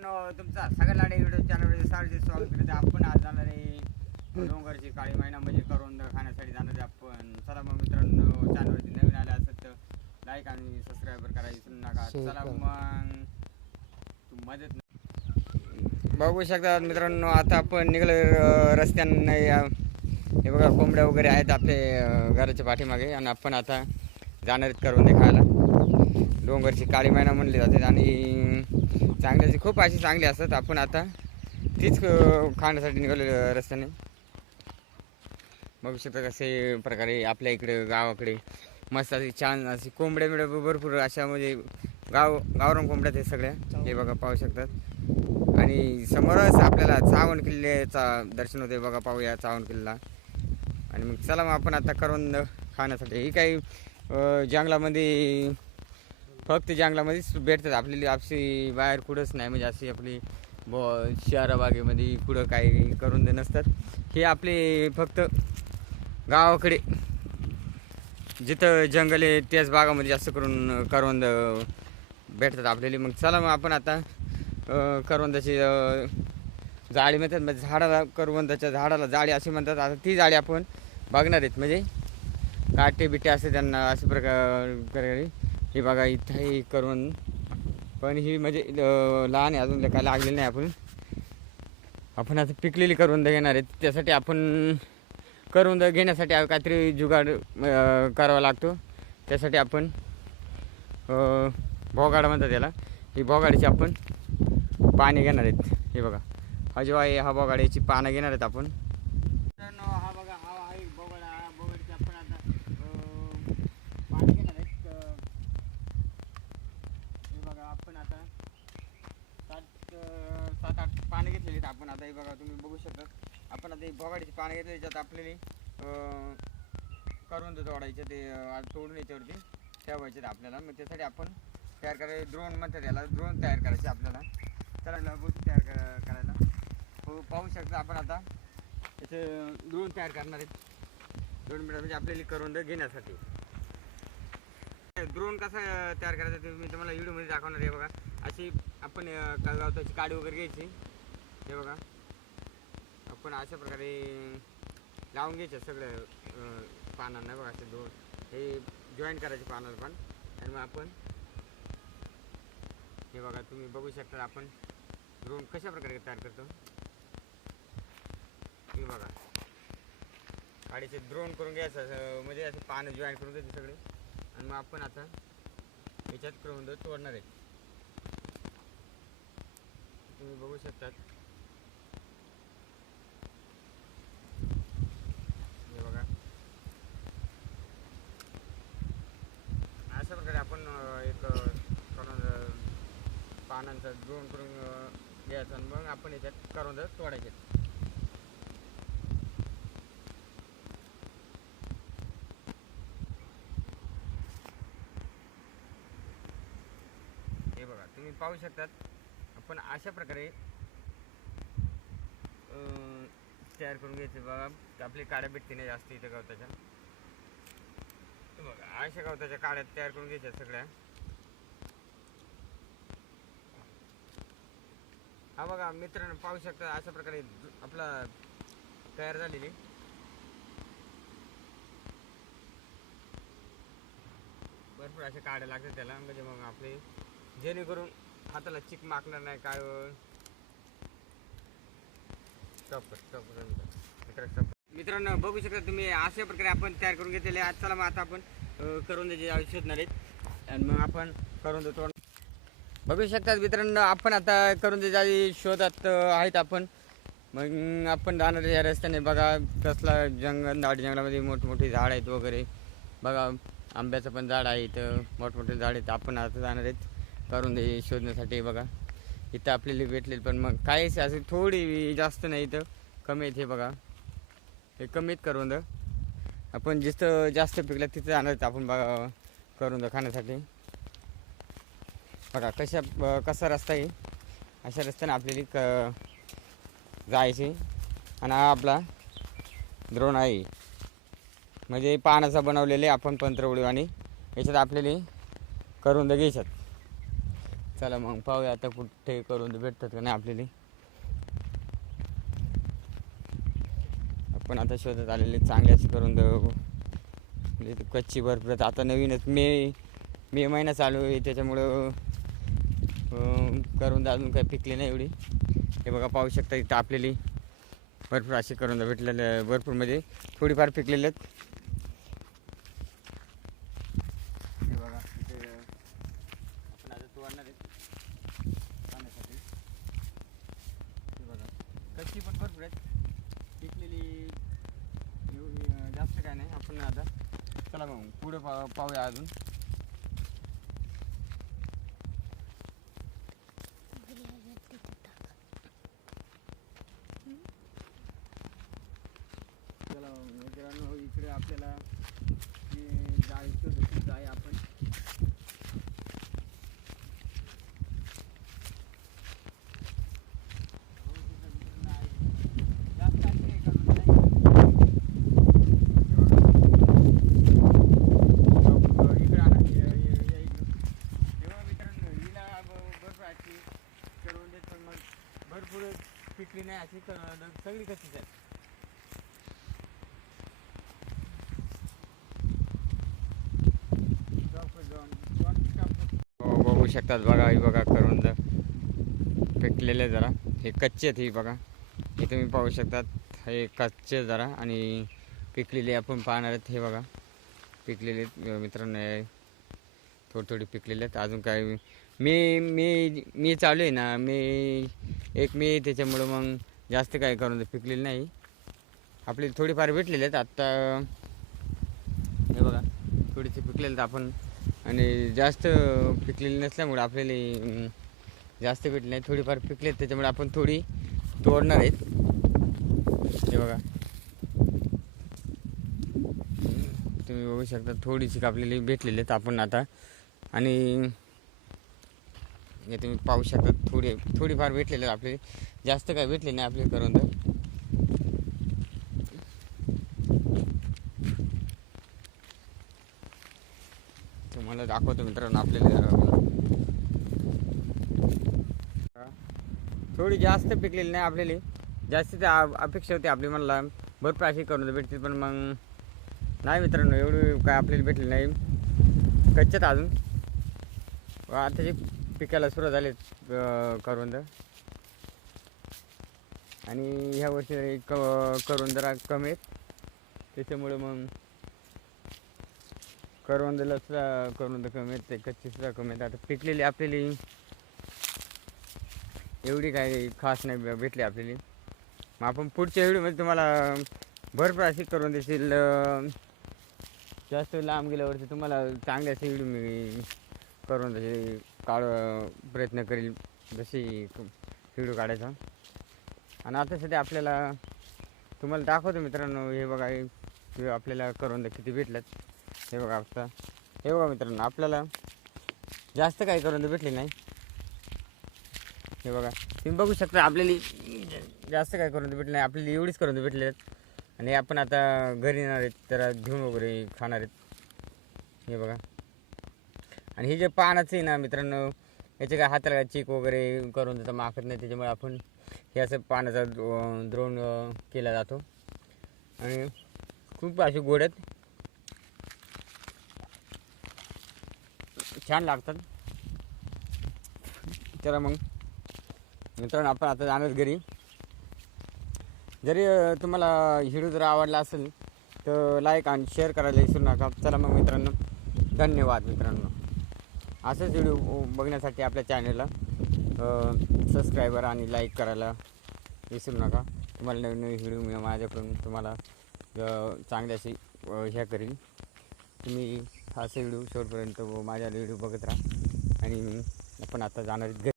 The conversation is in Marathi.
मित्रांनो तुमचा सगळ्या व्हिडिओ चॅनलवर सारखे स्वागत करते. आपण आज जाणार आहे डोंगरची काळी महिना म्हणजे करून खाण्यासाठी जाणार आहे आपण. चला मग मित्रांनो चॅनलवरती नवीन आले असत तर लाईक आणि सबस्क्राईबर करायला विसरू नका. चला करा. मग मदत बघू शकता मित्रांनो आता आपण निघलो रस्त्यानं. हे बघा कोंबड्या वगैरे आहेत आपले घराच्या पाठीमागे. आणि आपण आता जाणार आहेत करून खायला. डोंगरची काळी मैना म्हणली जाते. आणि चांगल्याची खूप अशी चांगली असतात. आपण आता तीच खाण्यासाठी निघालो रस्त्याने. बघू शकता कसे प्रकारे आपल्या इकडे गावाकडे मस्त अशी छान अशी कोंबड्या बिड्या भरपूर अशा म्हणजे गाव गावरान कोंबड्या ते सगळ्या. हे बघा पाहू शकतात. आणि समोरच आपल्याला चावण किल्ल्याचा दर्शन होते बघा पाहूया चावण किल्ला. आणि मग चला मग आपण आता करून खाण्यासाठी. ही काही जंगलामध्ये फक्त जंगलामध्येच भेटतात. आपली आपशी बाहेर कुठंच नाही. म्हणजे अशी आपली ब शहराबागेमध्ये कुठं काही करून दे नसतात. हे आपले फक्त गावाकडे जिथं जंगल आहे त्याच भागामध्ये जास्त करून करवंद भेटतात आपल्याला. मग चला मग आपण आता करवंदाची जाळी म्हणतात. म्हणजे झाडाला करवंदाच्या झाडाला जाळी अशी म्हणतात. आता ती जाळी आपण बघणार आहेत. म्हणजे काटे बिटे असे त्यांना अशा प्रकार प्रकारे हे बघा इथं हे करून. पण ही म्हणजे लहान आहे अजून काय लागलेली नाही आपण. आपण आता पिकलेली करून घेणार आहेत. त्यासाठी आपण करून घेण्यासाठी काहीतरी जुगाड करावा लागतो. त्यासाठी आपण भोगाड म्हणतात त्याला. ही भोगाडीची आपण पाने घेणार आहेत. हे बघा. हा जेव्हा हा बोगाड्याची पानं घेणार आहेत आपण हा बघा हा आहे बोगाडा हा बोगाडीची आपण आता अं, पाणी घेणार आहेत अं, हे बघा आपण आता सात अं, सात आठ पानं घेतलेली आहेत आपण. आता हे बघा तुम्ही बघू शकता. आपण आता ही बोगाडीची पानं घेतलेली ज्यात आपल्याला करून तोडायचे ते आज तोडून याच्यावरती ठेवायचे आपल्याला. मग त्यासाठी आपण तयार करायचे द्रोण म्हणतात याला द्रोण तयार करायचे आपल्याला. त्याला गोष्टी तयार करायला. हो पाहू शकता आपण आता. याचे द्रोण तयार करणार आहेत. दोन मिनिट म्हणजे आपल्याला करून घेण्यासाठी. द्रोण कसा तयार करायचा ते मी तुम्हाला व्हिडिओमध्ये दाखवणार आहे बघा. अशी आपण काल का- काडी वगैरे घ्यायची. हे बघा. आपण अशा प्रकारे लावून घ्यायचे सगळं पानांना बघा असे दोन. हे जॉईन करायचे पानाला पण. आणि मग आपण हे बघा तुम्ही बघू शकता आपण ड्रोन कशा प्रकारे तयार करतो. हे बघा. गाडीचे ड्रोन करून घ्यायचं म्हणजे असं पानं जॉईन करून घ्यायचे सगळे. आणि मग आपण आता याच्यात करून तोडणार आहे. तुम्ही बघू शकतात. हे बघा. अशा प्रकारे आपण एक करून पानांचा ड्रोन करून अं, घ्यायचा आणि मग आपण याच्यात करून तोडायचे. हे बघा तुम्ही पाहू शकतात. आपण अशा प्रकारे अं, तयार करून घ्यायचे बघा. आपली काड्या भेटते नाही जास्त इथे गवताच्या. बघा अशा गवताच्या काड्या तयार करून घ्यायच्या सगळ्या. हा बघा मित्रांनो पाहू शकता अशा प्रकारे आपला तयार झालेली. भरपूर अशा काड्या लागतात त्याला. म्हणजे मग आपले जेणेकरून हाताला चिक माकणार नाही काय स्टॉप स्टॉप मित्रांनो बघू शकता तुम्ही अशा प्रकारे आपण तयार करून घेतलेले आज चला मग आता आपण करून द्यायचे शोधणार आहेत. आणि मग आपण करून देतो. बघू शकतात मित्रांनो आपण आता करून द्यायच्या शोधात आहेत आपण. मग आपण जाणार या रस्त्याने बघा कसला जंगल दाट जंगलामध्ये मोठमोठे झाड आहेत वगैरे. बघा आंब्याचं पण झाड आहे इथं मोठमोठे झाड आहेत. आपण आता जाणार आहेत. करून दे शोधण्यासाठी बघा. इथं आपल्याला भेटले पण मग काहीच असे थोडी जास्त नाही इथं. कमी आहेत हे बघा. हे कमीत करून द. आपण जिथं जास्त पिकलं तिथं जाणार आपण बघा करून द खाण्यासाठी. बघा कशा कसा रस्ता आहे. अशा रस्त्याने आपल्याला क जायचे आणि हा आपला द्रोण आहे. म्हणजे पाण्याचा बनवलेले आपण पंत्रवडी आणि याच्यात आपल्याला करून द घ्यायच्यात. चला मग पाहूया आता कुठे करून भेटतात का नाही आपल्याला. आपण आता शोधत आलेले चांगले करून म्हणजे कच्ची भरपूर आता नवीनच मे मे महिना चालू आहे त्याच्यामुळं करून अजून काही पिकले नाही एवढी. हे बघा पाहू शकता इथं आपल्याली. भरपूर असे करून भेटलेले भरपूरमध्ये म्हणजे थोडीफार पिकलेले आहेत हे बघा इथे आपण आता तोडणार आहे पाण्यासाठी हे बघा कच्ची पण भरपूर आहेत पिकलेली एवढी अं, जास्त काय नाही आपण आता चला मग पुढे पा पाहूया अजून चला मग मित्रांनो इकडे आपल्याला जी जाळी शोधायची जाळी आपण जास्त असं काही करून नाही. इकडं आणा, या- या- या इकडं. तेव्हा मित्रांनो हिला ब- भरपूर अशी करून देत पण मग भरपूर पिकली नाही अशी सगळी कशीच आहे हो, बघू शकतात बघा हे बघा करून पिकलेले जरा. हे कच्चे आहेत ही बघा. हे तुम्ही पाहू शकतात. हे कच्चे जरा आणि पिकलेले आपण पाहणार आहेत हे बघा. पिकलेले आहेत. मित्रांनो थोडी थोडी पिकलेले आहेत. अजून काय मी मी मी चालू आहे ना मी एक मी त्याच्यामुळं मग जास्त काय करून पिकलेलं नाही. आपले थोडीफार भेटलेले आहेत आत्ता हे बघा थोडीशी पिकलेले आहेत आपण. आणि जास्त पिकलेली नसल्यामुळे आपल्याला जास्त भेटले नाही. थोडीफार पिकले आहेत त्याच्यामुळे आपण थोडी तोडणार आहेत. हे बघा. तुम्ही बघू शकता थोडीशी कापलेली भेटलेली आहेत आपण आता. आणि हे तुम्ही पाहू शकता थोडी थोडीफार भेटलेले आपले. जास्त काय भेटले नाही आपले करून तर. तुम्हाला दाखवतो मित्रांनो आपल्याला थोडी जास्त पिकलेली नाही आपल्याला. जास्तीच आ- अपेक्षा होती आपली मला भरपूर अशी करून भेटतील पण मग नाही मित्रांनो एवढी काय आपल्याला भेटली नाही. कच्च्यात अजून. आताची पिकाला सुरुवात झाली करून आणि ह्या वर्षी क करवंदरा कमी आहेत. त्याच्यामुळे मग करवंदला सुद्धा करवंद कमी आहेत ते कच्ची सुद्धा कमी आहेत. आता पिकलेली आपल्याली एवढी काही खास नाही भेटली आपल्याली. मग आपण पुढच्या व्हिडिओमध्ये तुम्हाला भरपूर अशी करून देशील जास्त लांब गेल्यावरती तुम्हाला चांगले असे व्हिडिओ मी करून तसे काढ प्रयत्न करील जशी व्हिडिओ काढायचा. आणि आता सध्या आपल्याला तुम्हाला दाखवतो मित्रांनो हे बघा हे आपल्याला करून किती भेटल्यात हे बघा आता. हे बघा मित्रांनो आपल्याला जास्त काही करून भेटले नाही. हे बघा तुम्ही बघू शकता आपल्याला जास्त काय करून भेटले नाही आपल्याला एवढीच करून भेटले आहेत आणि आपण आता घरी येणार आहेत तर घेऊन वगैरे खाणार आहेत. हे बघा. आणि हे जे पानाचं आहे ना मित्रांनो याचे काय हाताला काय चीक वगैरे करून त्याचा माकत नाही त्याच्यामुळे आपण हे असं पानाचा द्रो- द्रोण केला जातो. आणि खूप असे गोड आहेत. छान लागतात. चला मग. मित्रांनो आपण आता जाणार घरी. जरी तुम्हाला व्हिडिओ जर आवडला असेल तर लाईक आणि शेअर करायला विसरू नका. चला मग मित्रांनो. धन्यवाद मित्रांनो. असंच व्हिडिओ बघण्यासाठी आपल्या चॅनलला सबस्क्रायबर आणि लाईक करायला विसरू नका. तुम्हाला नवीन नवीन व्हिडिओ मी माझ्याकडून तुम्हाला चांगल्याशी ह्या हे करीन. तुम्ही असे व्हिडिओ शेवटपर्यंत माझ्या व्हिडिओ बघत राहा. आणि आपण आता जाणार घरी